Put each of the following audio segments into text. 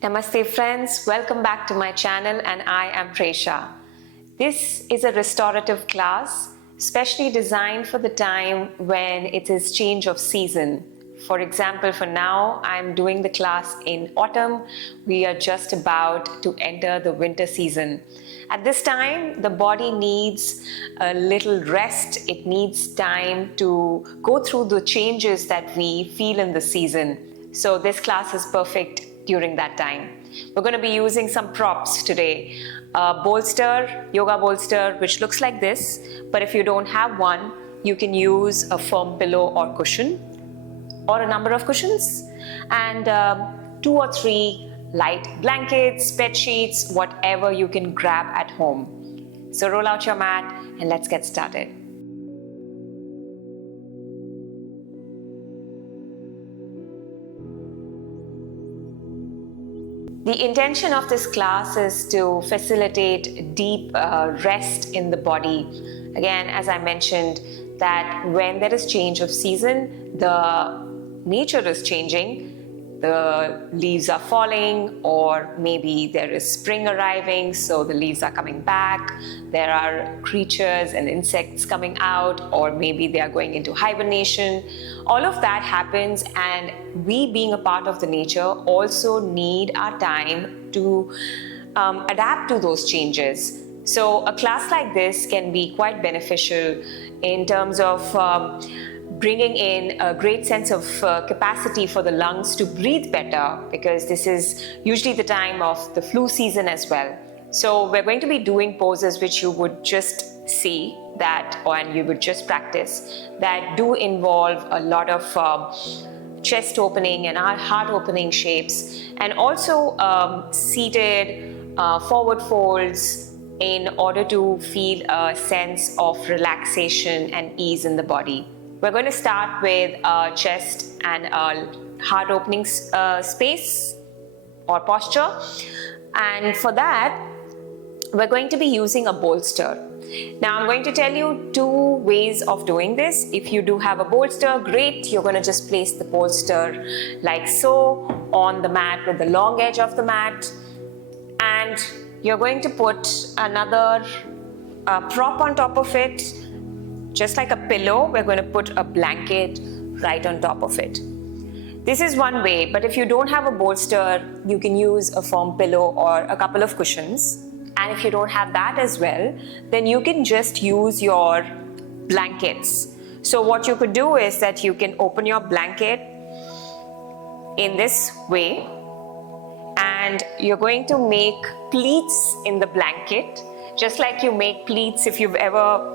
Namaste friends, welcome back to my channel and I am Presha. This is a restorative class specially designed for the time when it is change of season. For example, for now I'm doing the class in autumn. We are just about to enter the winter season. At this time, the body needs a little rest. It needs time to go through the changes that we feel in the season. So this class is perfect during that time. We're going to be using some props today. A bolster, yoga bolster, which looks like this, but if you don't have one, you can use a firm pillow or cushion or a number of cushions, and 2 or 3 light blankets, bed sheets, whatever you can grab at home. So roll out your mat and let's get started. The intention of this class is to facilitate deep rest in the body. Again, as I mentioned, that when there is change of season, the nature is changing. The leaves are falling, or maybe there is spring arriving, so the leaves are coming back. There are creatures and insects coming out, or maybe they are going into hibernation. All of that happens, and we, being a part of the nature, also need our time to adapt to those changes. So a class like this can be quite beneficial in terms of bringing in a great sense of capacity for the lungs to breathe better, because this is usually the time of the flu season as well. So we're going to be doing poses which you would just see that, and you would just practice, that do involve a lot of chest opening and heart opening shapes, and also seated forward folds in order to feel a sense of relaxation and ease in the body. We're going to start with a chest and a heart opening space or posture, and for that we're going to be using a bolster. Now I'm going to tell you 2 ways of doing this. If you do have a bolster, great. You're going to just place the bolster like so on the mat with the long edge of the mat, and you're going to put another prop on top of it. Just like a pillow, we're going to put a blanket right on top of it. This is one way, but if you don't have a bolster, you can use a firm pillow or a couple of cushions. And if you don't have that as well, then you can just use your blankets. So what you could do is that you can open your blanket in this way, and you're going to make pleats in the blanket, just like you make pleats if you've ever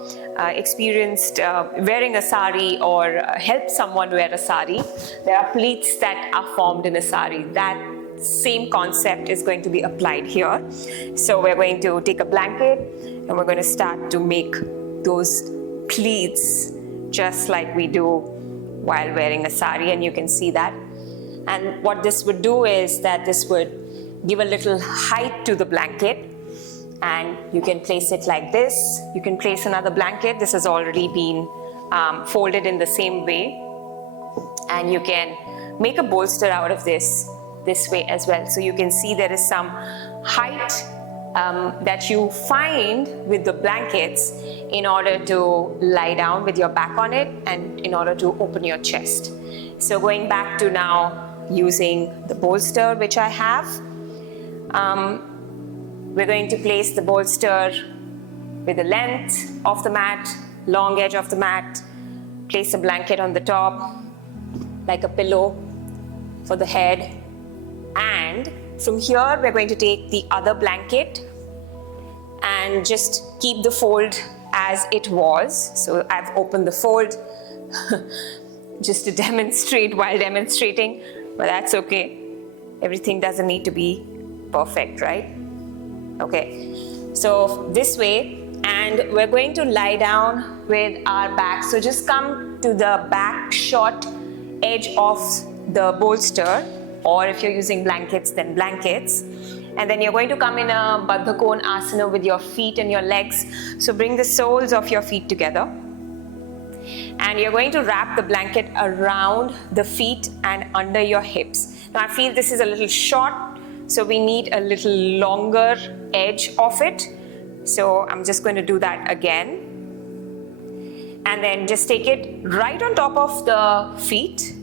experienced wearing a sari or helped someone wear a sari. There are pleats that are formed in a sari. That same concept is going to be applied here. So we're going to take a blanket and we're going to start to make those pleats just like we do while wearing a sari, and you can see that. And what this would do is that this would give a little height to the blanket, and you can place it like this. You can place another blanket. This has already been folded in the same way, and you can make a bolster out of this way as well. So you can see there is some height that you find with the blankets in order to lie down with your back on it and in order to open your chest. So going back to now using the bolster which I have, we're going to place the bolster with the length of the mat, long edge of the mat, place a blanket on the top like a pillow for the head, and from here we're going to take the other blanket and just keep the fold as it was. So I've opened the fold just to demonstrate while demonstrating, but that's okay. Everything doesn't need to be perfect, right? Okay, so this way, and we're going to lie down with our back. So just come to the back short edge of the bolster, or if you're using blankets, then blankets. And then you're going to come in a Baddha Konasana with your feet and your legs. So bring the soles of your feet together. And you're going to wrap the blanket around the feet and under your hips. Now I feel this is a little short, So we need a little longer edge of it. So I'm just going to do that again. And then just take it right on top of the feet,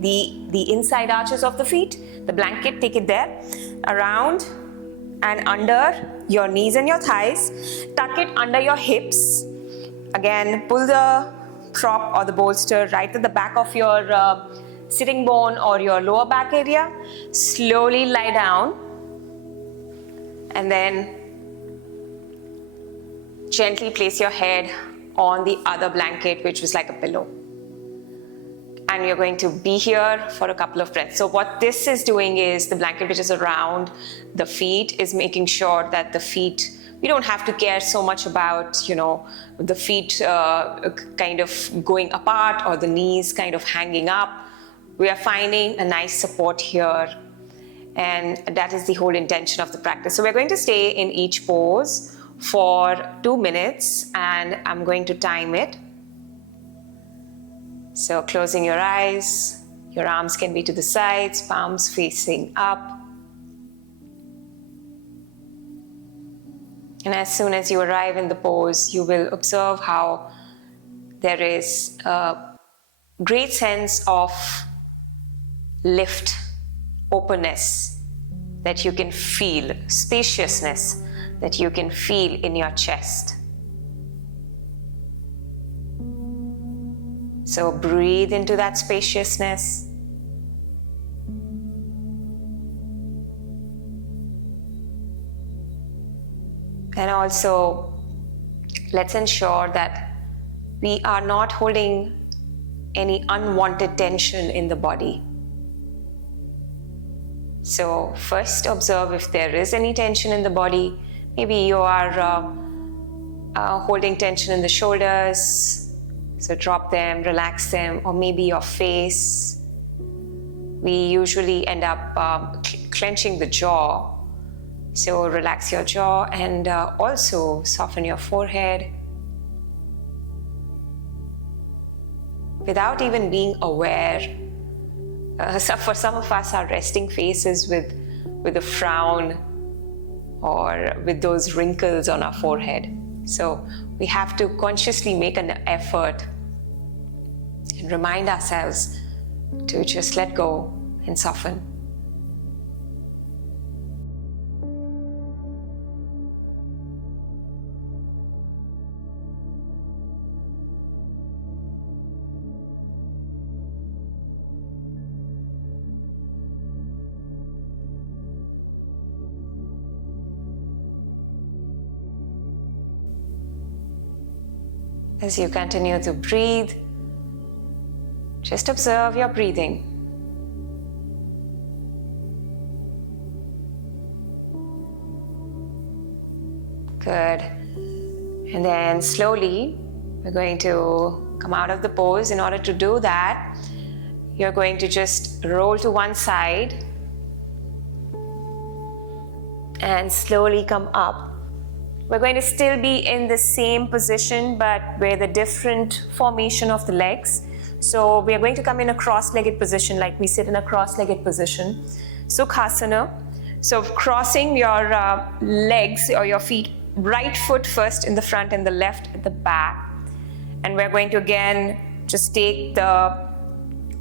the inside arches of the feet, the blanket, take it there, around and under your knees and your thighs. Tuck it under your hips. Again, pull the prop or the bolster right at the back of your sitting bone or your lower back area. Slowly lie down and then gently place your head on the other blanket, which was like a pillow. And you're going to be here for a couple of breaths. So what this is doing is the blanket which is around the feet is making sure that the feet, we don't have to care so much about, the feet kind of going apart or the knees kind of hanging up. We are finding a nice support here. And that is the whole intention of the practice. So we're going to stay in each pose for 2 minutes, and I'm going to time it. So closing your eyes, your arms can be to the sides, palms facing up. And as soon as you arrive in the pose, you will observe how there is a great sense of lift, openness that you can feel, spaciousness that you can feel in your chest. So breathe into that spaciousness. And also, let's ensure that we are not holding any unwanted tension in the body. So first observe if there is any tension in the body. Maybe you are holding tension in the shoulders, so drop them, relax them, or maybe your face. We usually end up clenching the jaw, so relax your jaw and also soften your forehead. Without even being aware, for some of us, our resting faces with a frown or with those wrinkles on our forehead. So we have to consciously make an effort and remind ourselves to just let go and soften. As you continue to breathe, just observe your breathing. Good. And then slowly, we're going to come out of the pose. In order to do that, you're going to just roll to one side and slowly come up. We're going to still be in the same position, but with a different formation of the legs. So we are going to come in a cross-legged position, like we sit in a cross-legged position. Sukhasana. So crossing your legs or your feet, right foot first in the front and the left at the back. And we're going to again just take the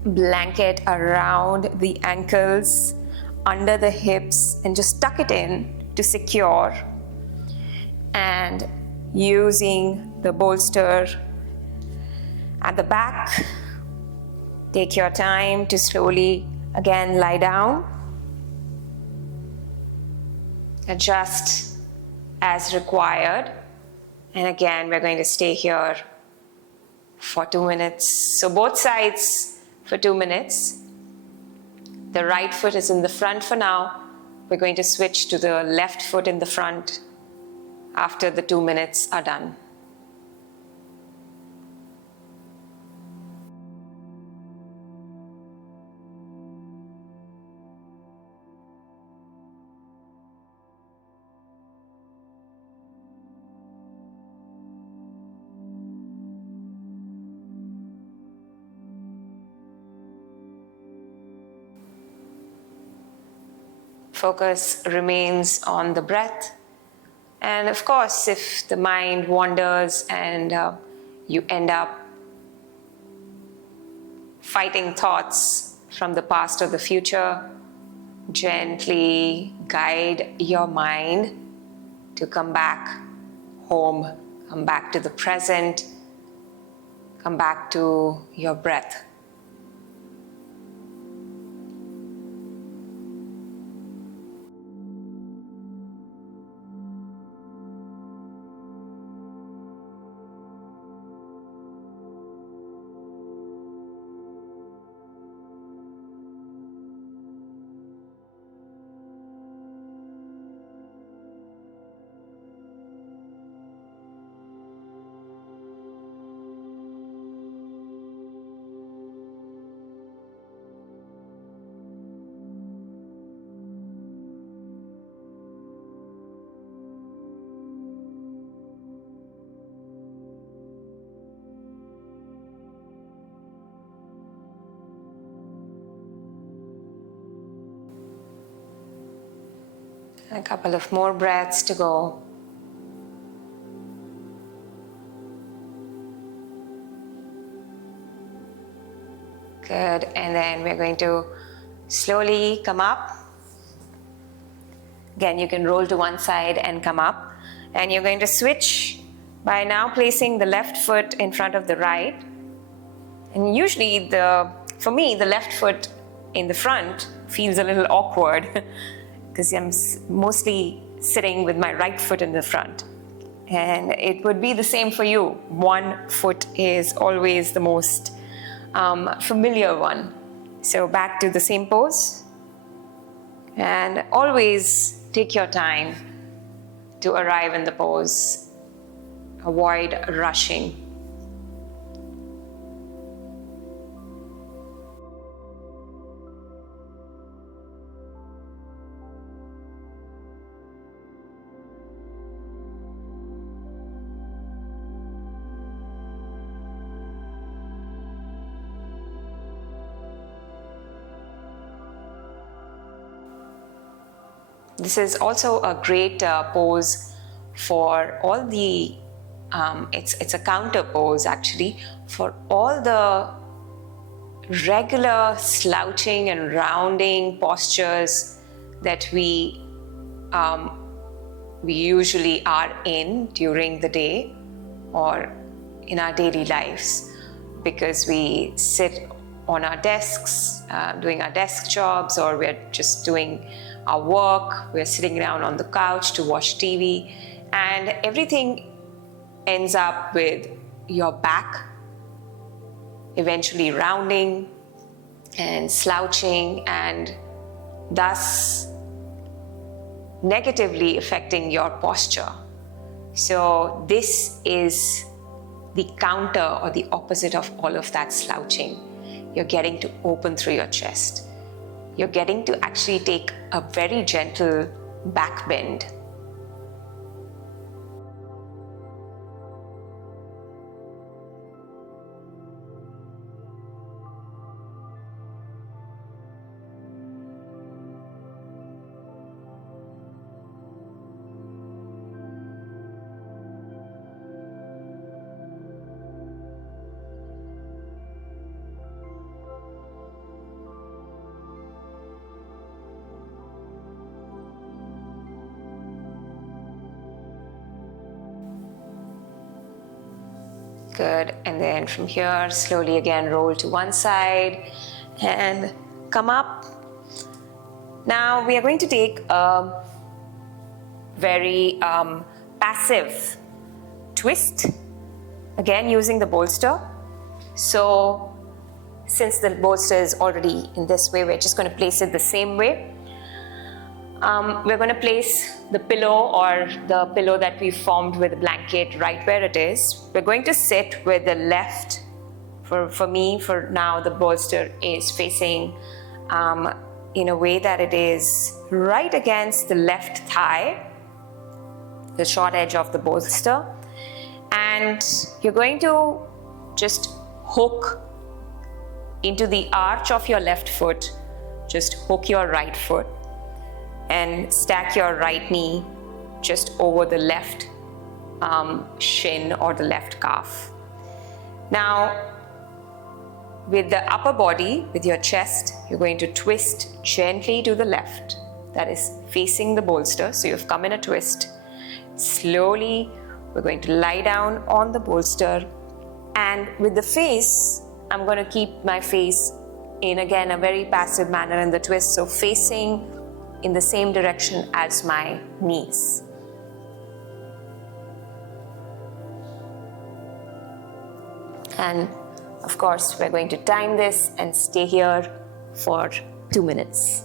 blanket around the ankles, under the hips, and just tuck it in to secure. And using the bolster at the back, take your time to slowly again lie down. Adjust as required. And again, we're going to stay here for 2 minutes. So both sides for 2 minutes. The right foot is in the front for now. We're going to switch to the left foot in the front after the 2 minutes are done. Focus remains on the breath. And of course, if the mind wanders and you end up fighting thoughts from the past or the future, gently guide your mind to come back home, come back to the present, come back to your breath. A couple of more breaths to go. Good, and then we're going to slowly come up. Again, you can roll to one side and come up. And you're going to switch by now placing the left foot in front of the right. And usually, for me, the left foot in the front feels a little awkward because I'm mostly sitting with my right foot in the front. And it would be the same for you. One foot is always the most familiar one. So back to the same pose. And always take your time to arrive in the pose. Avoid rushing. This is also a great pose for all the, it's a counter pose actually, for all the regular slouching and rounding postures that we usually are in during the day or in our daily lives, because we sit on our desks doing our desk jobs, or we're just doing our work, we're sitting down on the couch to watch TV, and everything ends up with your back eventually rounding and slouching, and thus negatively affecting your posture. So this is the counter or the opposite of all of that slouching. You're getting to open through your chest. You're getting to actually take a very gentle back bend. Good, and then from here, slowly again roll to one side and come up. Now we are going to take a very passive twist, again using the bolster. So since the bolster is already in this way, we're just going to place it the same way. We're going to place the pillow or the pillow that we formed with the blanket right where it is. We're going to sit with the left, for me, for now, the bolster is facing in a way that it is right against the left thigh, the short edge of the bolster. And you're going to just hook into the arch of your left foot, just hook your right foot. and stack your right knee just over the left shin or the left calf. Now, with the upper body, with your chest, you're going to twist gently to the left. That is facing the bolster. So you've come in a twist. Slowly, we're going to lie down on the bolster. And with the face, I'm going to keep my face in, again, a very passive manner in the twist. So facing in the same direction as my knees. And of course, we're going to time this and stay here for 2 minutes.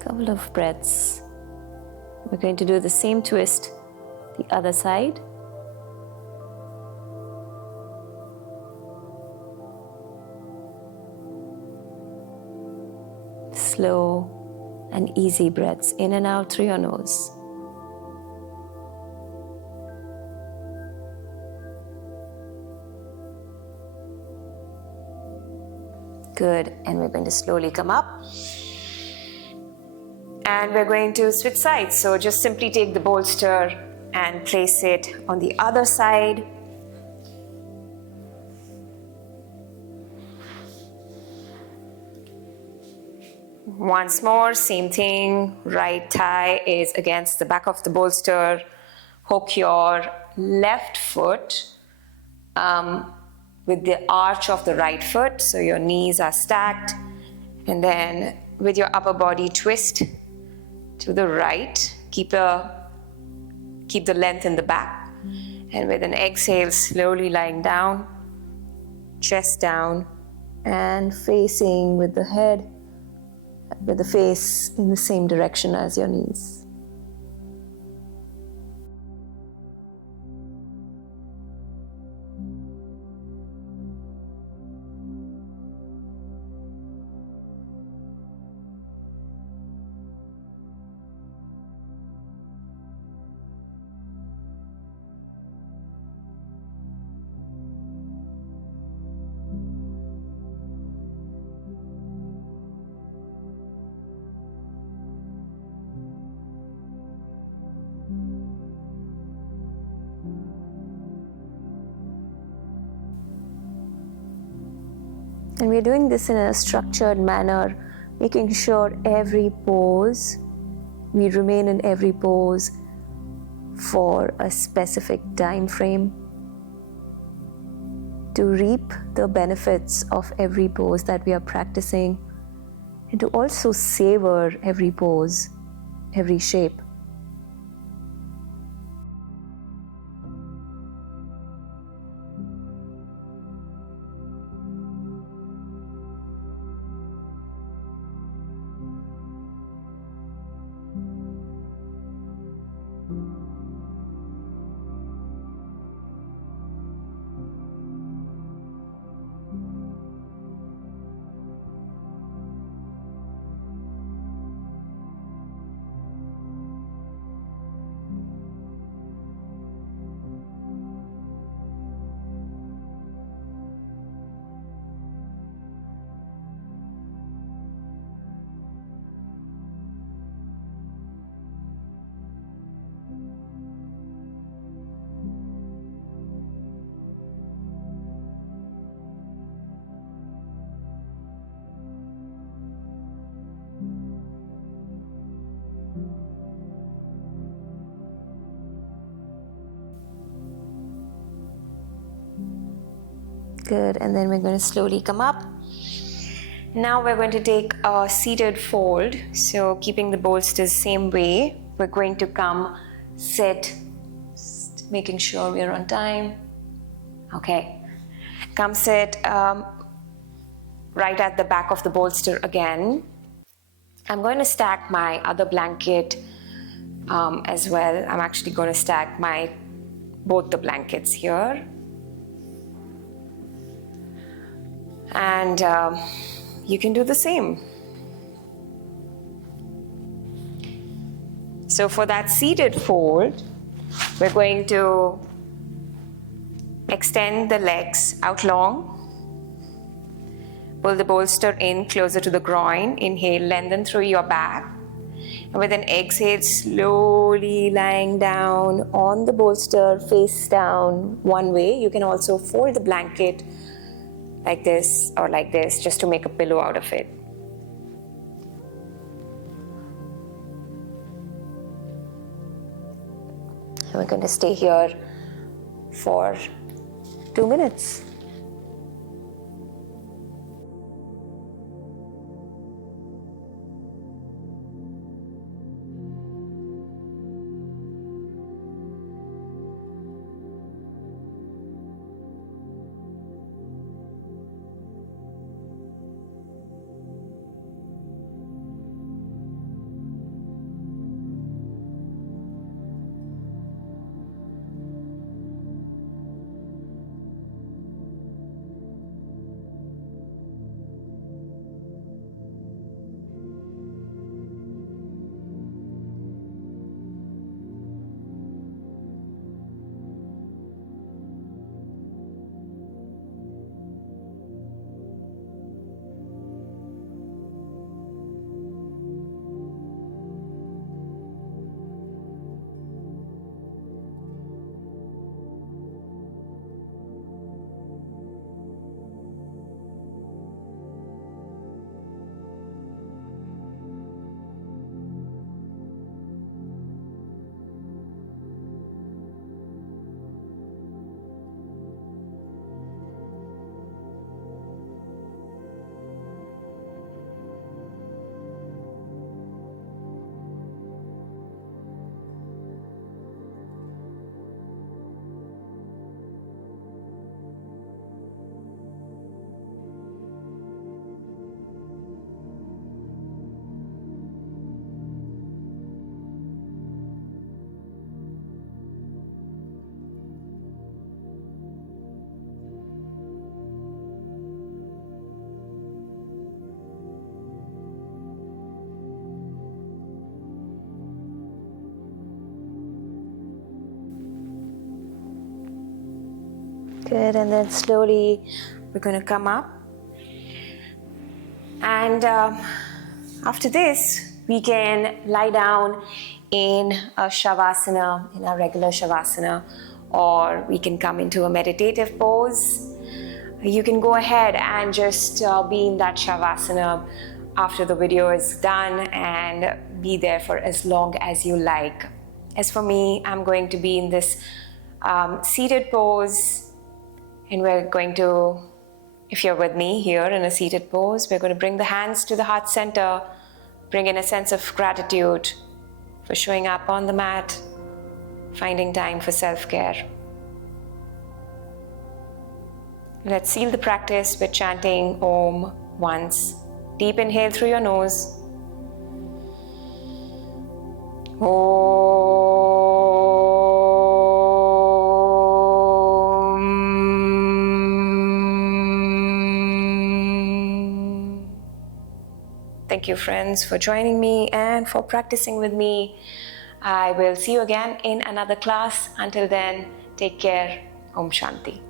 Couple of breaths. We're going to do the same twist the other side. Slow and easy breaths in and out through your nose. Good, and we're going to slowly come up. And we're going to switch sides. So just simply take the bolster and place it on the other side. Once more, same thing. Right thigh is against the back of the bolster. Hook your left foot with the arch of the right foot. So your knees are stacked. And then with your upper body, twist to the right, keep the length in the back, and with an exhale, slowly lying down, chest down, and facing with the head, with the face in the same direction as your knees. And we're doing this in a structured manner, making sure every pose, we remain in every pose for a specific time frame to reap the benefits of every pose that we are practicing, and to also savor every pose, every shape. Good, and then we're going to slowly come up. Now we're going to take a seated fold. So keeping the bolsters same way, we're going to come sit, making sure we're on time. Okay, come sit right at the back of the bolster again. I'm going to stack my other blanket as well. I'm actually going to stack both the blankets here. And you can do the same. So for that seated fold, we're going to extend the legs out long. Pull the bolster in closer to the groin. Inhale, lengthen through your back. And with an exhale, slowly lying down on the bolster, face down one way. You can also fold the blanket like this or like this, just to make a pillow out of it. And we're going to stay here for 2 minutes. Good, and then slowly we're going to come up. And after this, we can lie down in a shavasana, in our regular shavasana, or we can come into a meditative pose. You can go ahead and just be in that shavasana after the video is done and be there for as long as you like. As for me, I'm going to be in this seated pose. And we're going to, if you're with me here in a seated pose, we're going to bring the hands to the heart center, bring in a sense of gratitude for showing up on the mat, finding time for self-care. Let's seal the practice with chanting Om once. Deep inhale through your nose. Om. Thank you, friends, for joining me and for practicing with me. I will see you again in another class. Until then, take care. Om Shanti.